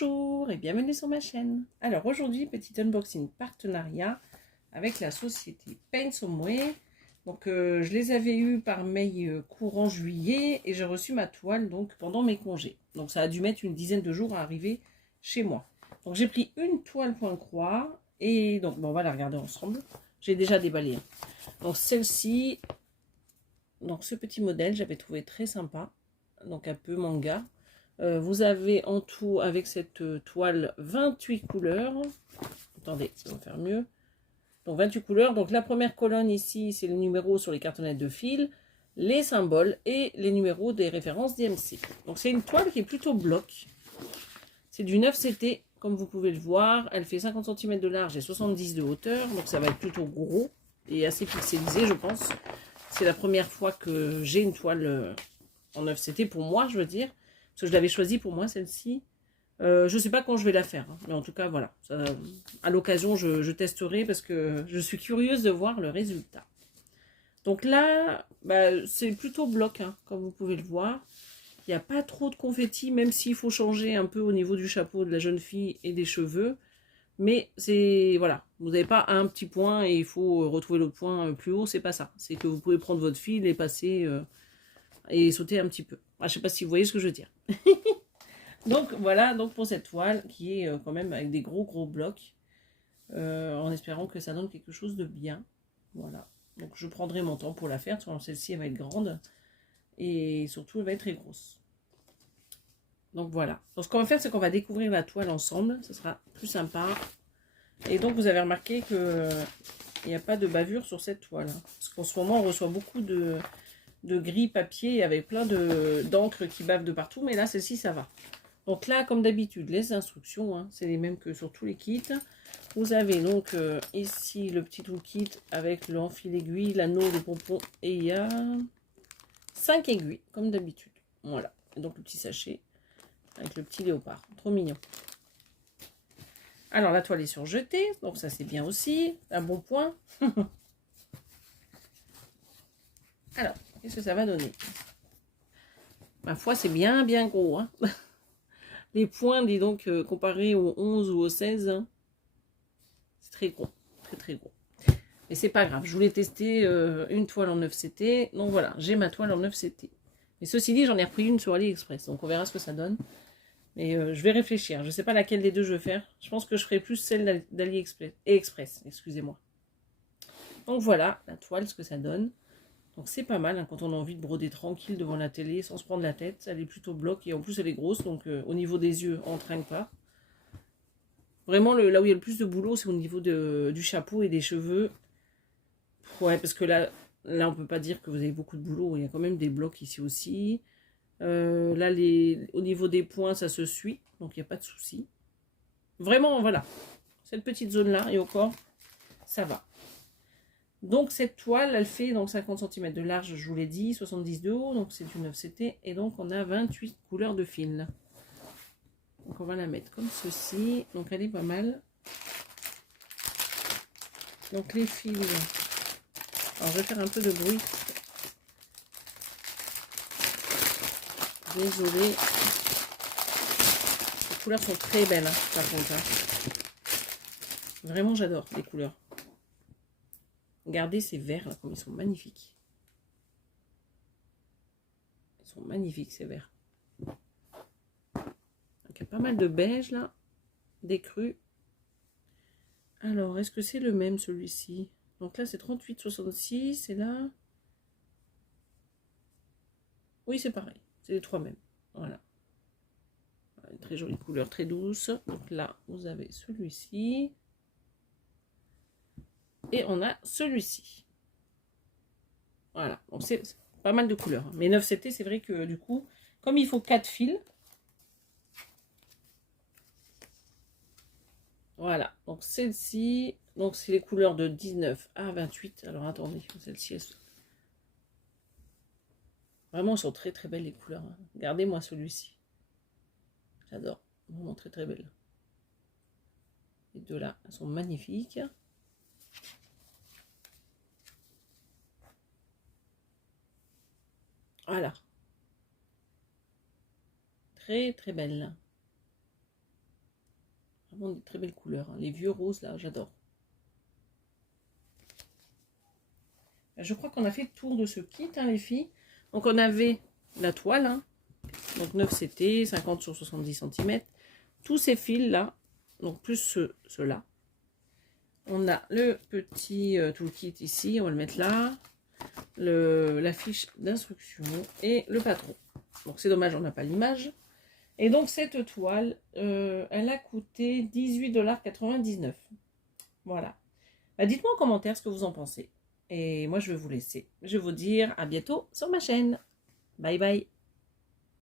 Bonjour et bienvenue sur ma chaîne. Alors aujourd'hui, petit unboxing partenariat avec la société Paint Some Way. Donc je les avais eus par mail courant juillet et j'ai reçu ma toile donc pendant mes congés. Donc ça a dû mettre une dizaine de jours à arriver chez moi. Donc j'ai pris une toile point croix et donc bon, on va la regarder ensemble. J'ai déjà déballé. Donc celle-ci, donc ce petit modèle, j'avais trouvé très sympa. Donc un peu manga. Vous avez en tout, avec cette toile, 28 couleurs. Attendez, ça va faire mieux. Donc 28 couleurs. Donc la première colonne ici, c'est les numéros sur les cartonnettes de fil, les symboles et les numéros des références DMC. Donc c'est une toile qui est plutôt bloc. C'est du 9CT, comme vous pouvez le voir. Elle fait 50 cm de large et 70 de hauteur. Donc ça va être plutôt gros et assez pixelisé, je pense. C'est la première fois que j'ai une toile en 9CT pour moi, je veux dire. Parce que je l'avais choisie pour moi, celle-ci. Je ne sais pas quand je vais la faire. Hein, mais en tout cas, voilà. Ça, à l'occasion, je testerai parce que je suis curieuse de voir le résultat. Donc là, bah, c'est plutôt bloc, hein, comme vous pouvez le voir. Il n'y a pas trop de confetti, même s'il faut changer un peu au niveau du chapeau de la jeune fille et des cheveux. Mais c'est, voilà, vous n'avez pas un petit point et il faut retrouver l'autre point plus haut, c'est pas ça. C'est que vous pouvez prendre votre fil et passer et sauter un petit peu. Ah, je sais pas si vous voyez ce que je veux dire. Donc voilà, donc pour cette toile qui est quand même avec des gros blocs, en espérant que ça donne quelque chose de bien. Voilà, donc je prendrai mon temps pour la faire, celle-ci elle va être grande et surtout elle va être très grosse. Donc voilà, donc ce qu'on va faire c'est qu'on va découvrir la toile ensemble, ce sera plus sympa. Et donc vous avez remarqué que il n'y a pas de bavure sur cette toile, hein, parce qu'en ce moment on reçoit beaucoup de gris papier avec plein d'encre qui bave de partout, mais là celle-ci ça va. Donc là, comme d'habitude, les instructions, hein, c'est les mêmes que sur tous les kits. Vous avez donc ici le petit toolkit avec l'enfil aiguille, l'anneau, le pompon et il y a 5 aiguilles, comme d'habitude. Voilà, et donc le petit sachet avec le petit léopard, trop mignon. Alors la toile est surjetée, donc ça c'est bien aussi, un bon point. Alors, qu'est-ce que ça va donner? Ma foi, c'est bien gros, hein. Les points, dis donc, comparés au 11 ou au 16, hein, c'est très gros, très gros. Mais c'est pas grave, je voulais tester une toile en 9CT, donc voilà, j'ai ma toile en 9CT. Mais ceci dit, j'en ai repris une sur AliExpress, donc on verra ce que ça donne. Mais je vais réfléchir, je sais pas laquelle des deux je vais faire. Je pense que je ferai plus celle d'AliExpress, excusez-moi. Donc voilà, la toile, ce que ça donne. Donc c'est pas mal, hein, quand on a envie de broder tranquille devant la télé, sans se prendre la tête. Elle est plutôt bloc, et en plus elle est grosse, donc au niveau des yeux, on ne traîne pas. Vraiment, là où il y a le plus de boulot, c'est au niveau du chapeau et des cheveux. Ouais, parce que là, on peut pas dire que vous avez beaucoup de boulot. Il y a quand même des blocs ici aussi. Là, au niveau des points, ça se suit. Donc, il n'y a pas de souci. Vraiment, voilà. Cette petite zone-là, et encore, ça va. Donc, cette toile, elle fait donc 50 cm de large, je vous l'ai dit, 70 de haut. Donc, c'est du 9CT. Et donc, on a 28 couleurs de fil. Donc, on va la mettre comme ceci. Donc, elle est pas mal. Donc, les fils... Alors, je vais faire un peu de bruit. Désolée. Les couleurs sont très belles, hein, par contre. Hein. Vraiment, j'adore les couleurs. Regardez ces verts, là, comme ils sont magnifiques. Ils sont magnifiques, ces verts. Donc, il y a pas mal de beige, là. Des crus. Alors, est-ce que c'est le même, celui-ci? Donc là, c'est 38,66. Et là... Oui, c'est pareil. C'est les trois mêmes. Voilà. Une très jolie couleur, très douce. Donc là, vous avez celui-ci. Et on a celui-ci. Voilà. Donc c'est pas mal de couleurs. Mais 9CT, c'est vrai que du coup, comme il faut 4 fils. Voilà. Donc celle-ci, donc c'est les couleurs de 19 à 28. Alors attendez, celle-ci, vraiment, elles sont très belles les couleurs. Hein. Regardez-moi celui-ci. J'adore. Vraiment très belles. Les deux là, elles sont magnifiques. Voilà. Très belle. vraiment des très belles couleurs. Hein. Les vieux roses, là, j'adore. Je crois qu'on a fait le tour de ce kit, hein, les filles. Donc, on avait la toile, hein. Donc 9 CT, 50 sur 70 cm. Tous ces fils-là, donc plus ceux-là. On a le petit toolkit ici, on va le mettre là. La fiche d'instruction et le patron. Donc c'est dommage, on n'a pas l'image. Et donc cette toile, elle a coûté 18,99 $. Voilà. Bah, dites-moi en commentaire ce que vous en pensez. Et moi je vais vous laisser. Je vais vous dire à bientôt sur ma chaîne. Bye bye.